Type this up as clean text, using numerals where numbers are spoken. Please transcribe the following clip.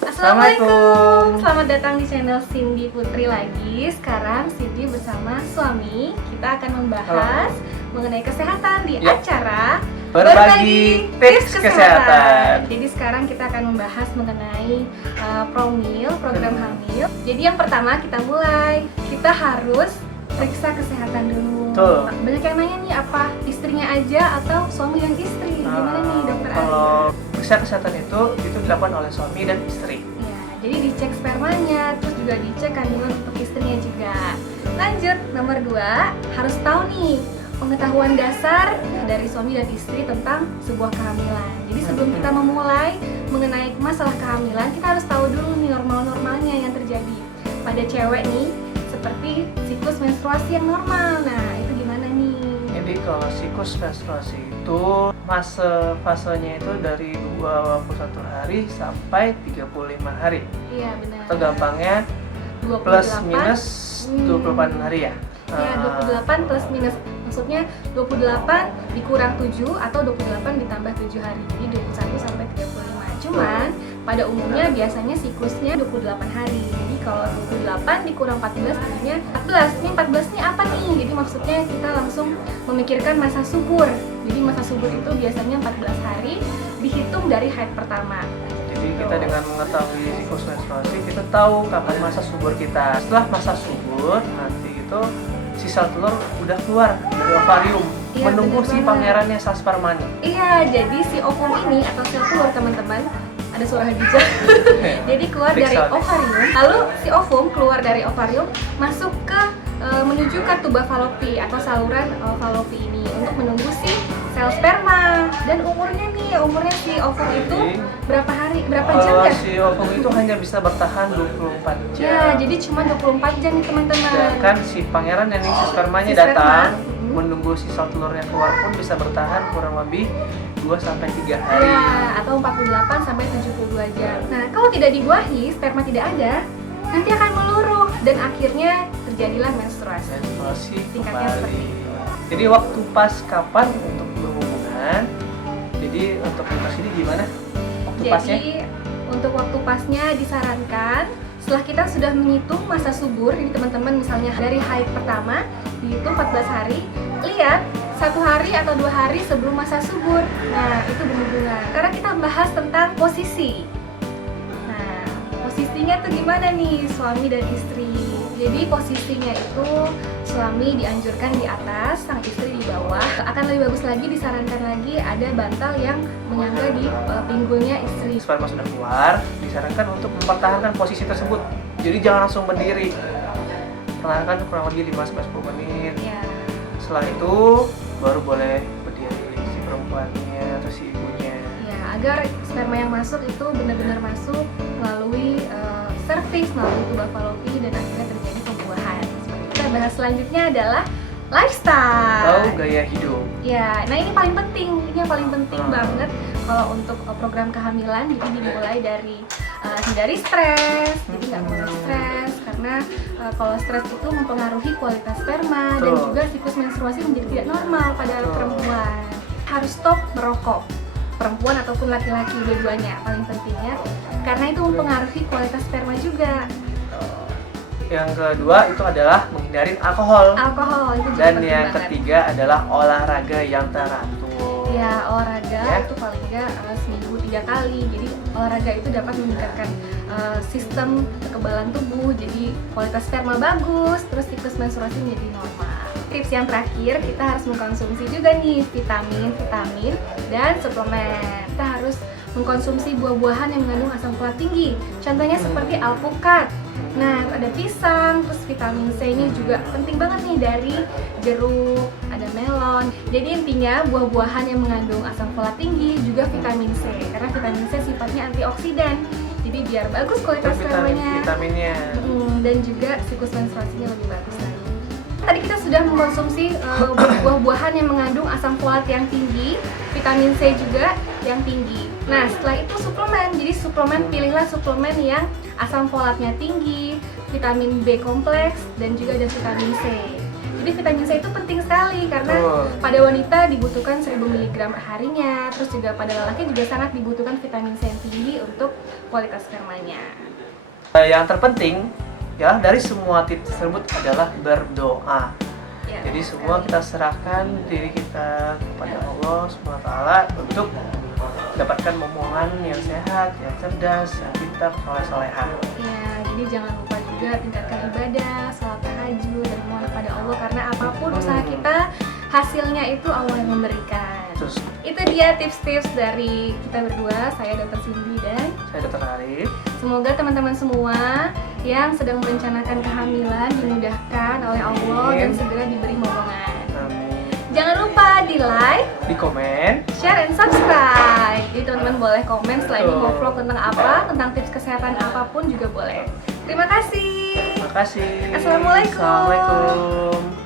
Assalamualaikum. Selamat datang di channel Cindy Putri lagi. Sekarang Cindy bersama suami kita akan membahas mengenai kesehatan di acara Berbagi Tips Kesehatan. Jadi sekarang kita akan membahas mengenai promil, program hamil. Jadi yang pertama kita mulai, kita harus periksa kesehatan dulu. Betul. Banyak yang nanya nih, apa istrinya aja atau suami dan istri? Gimana nih dokter Ari? Kalau periksa kesehatan itu dilakukan oleh suami dan istri. Ya, jadi dicek spermanya, terus juga dicek kandungan untuk istrinya juga. Lanjut, nomor 2, harus tahu nih pengetahuan dasar dari suami dan istri tentang sebuah kehamilan. Jadi sebelum kita memulai mengenai masalah kehamilan, kita harus tahu dulu nih normal-normalnya yang terjadi pada cewek nih, seperti siklus menstruasi yang normal. Nah, itu gimana nih? Jadi kalau siklus menstruasi itu fasenya itu dari 21 hari sampai 35 hari. Iya, benar. Atau gampangnya 28, plus minus 28 hari ya. Ya, 28 plus minus, maksudnya 28 dikurang 7 atau 28 ditambah 7 hari. Jadi 21 sampai 35. Cuman pada umumnya biasanya siklusnya 28 hari. Jadi kalau 28 dikurang 14 jadinya 14. Ini 14 ini apa nih? Jadi maksudnya kita langsung memikirkan masa subur. Jadi masa subur itu biasanya 14 hari dihitung dari haid pertama. Jadi kita dengan mengetahui siklus menstruasi, kita tahu kapan masa subur kita. Setelah masa subur, nanti itu sisa telur udah keluar dari ovarium, menunggu si pangerannya spermanya. Iya, jadi si ovum ini atau sel telur teman-teman, ada suara bijak. Jadi keluar dari ovarium, lalu si ovum keluar dari ovarium masuk ke menuju ke tuba falopi atau saluran falopi ini untuk menunggu si sel sperma. Dan umurnya si ovum itu berapa jam ya? Si ovum itu hanya bisa bertahan 24 jam. Ya, jadi cuma 24 jam nih teman-teman. Sedangkan si pangeran yang si spermanya datang, menunggu si sel telurnya keluar pun bisa bertahan kurang lebih 2-3 hari. Ya, atau 48 sampai 72 jam. Nah, kalau tidak dibuahi, sperma tidak ada, nanti akan meluruh dan akhirnya terjadilah menstruasi. Singkatnya seperti itu. Jadi waktu pas kapan untuk berhubungan? Jadi untuk mitos ini gimana? Waktu pasnya? Jadi untuk waktu pasnya disarankan setelah kita sudah menghitung masa subur. Jadi teman-teman misalnya dari haid pertama dihitung 14 hari, lihat 1 hari atau 2 hari sebelum masa subur. Nah, itu berhubungan. Karena kita bahas tentang posisi. Nah, posisinya tuh gimana nih suami dan istri? Jadi posisinya itu suami dianjurkan di atas, sang istri di bawah. Akan lebih bagus lagi, disarankan lagi ada bantal yang menyangga di pinggulnya istri. Sperma sudah keluar, disarankan untuk mempertahankan posisi tersebut. Jadi jangan langsung berdiri. Pertahankan kurang lebih 5-10 menit. Ya. Setelah itu baru boleh berdiri si perempuannya atau si ibunya. Ya, agar sperma yang masuk itu benar-benar masuk melalui serviks, melalui tuba falopi dan akhirnya terjadi pembuahan. Kita bahas selanjutnya adalah lifestyle. Atau gaya hidup. Ya, nah ini paling penting, ini yang paling penting banget kalau untuk program kehamilan. Jadi dimulai dari hindari stres, jadi nggak boleh stres karena kalau stres itu mempengaruhi kualitas sperma dan juga siklus menstruasi menjadi tidak normal pada perempuan. Harus stop merokok, perempuan ataupun laki-laki dua-duanya paling pentingnya, karena itu mempengaruhi kualitas sperma juga. Yang kedua itu adalah menghindari alkohol. Alkohol itu juga Dan penting yang banget. ketiga adalah olahraga yang teratur. Ya, olahraga itu paling nggak seminggu 3 kali. Jadi olahraga itu dapat meningkatkan sistem kekebalan tubuh, jadi kualitas sperma bagus, terus siklus menstruasi menjadi normal. Tips yang terakhir, kita harus mengkonsumsi juga nih vitamin dan suplemen. Kita harus mengkonsumsi buah-buahan yang mengandung asam folat tinggi. Contohnya seperti alpukat. Nah, ada pisang, terus vitamin C ini juga penting banget nih dari jeruk, ada melon. Jadi intinya buah-buahan yang mengandung asam folat tinggi juga vitamin C, karena vitamin C sifatnya antioksidan. Jadi biar bagus kualitas vitaminnya dan juga siklus menstruasinya lebih bagus lagi. Tadi kita sudah mengkonsumsi buah-buahan yang mengandung asam folat yang tinggi, vitamin C juga yang tinggi. Nah, setelah itu suplemen. Jadi suplemen, pilihlah suplemen yang asam folatnya tinggi, vitamin B kompleks, dan juga ada vitamin C. Jadi vitamin C itu penting sekali karena Betul. pada wanita dibutuhkan 1000 mg per harinya. Terus juga pada lelaki juga sangat dibutuhkan vitamin C yang tinggi untuk kualitas spermanya. Yang terpenting ya dari semua tips tersebut adalah berdoa. Ya, Jadi betul semua sekali. kita serahkan diri kita kepada Allah SWT untuk mendapatkan momongan yang sehat, yang cerdas, yang pintar, soleh-solehah. Ya, jadi jangan lupa juga tingkatkan ibadah, sholat tahajud, dan mohon pada Allah karena apapun usaha kita, hasilnya itu Allah yang memberikan. Terus Itu dia tips-tips dari kita berdua, saya Dr. Cindy dan saya Dr. Arif. semoga teman-teman semua yang sedang merencanakan kehamilan dimudahkan oleh Allah dan Amin. segera diberi momongan. Amin. Jangan lupa di like, Di komen. share, and subscribe. Jadi teman-teman boleh komen setelah ini mau Betul. vlog tentang apa, tentang tips kesehatan apapun juga boleh. Terima kasih. Terima kasih. Assalamualaikum. Assalamualaikum.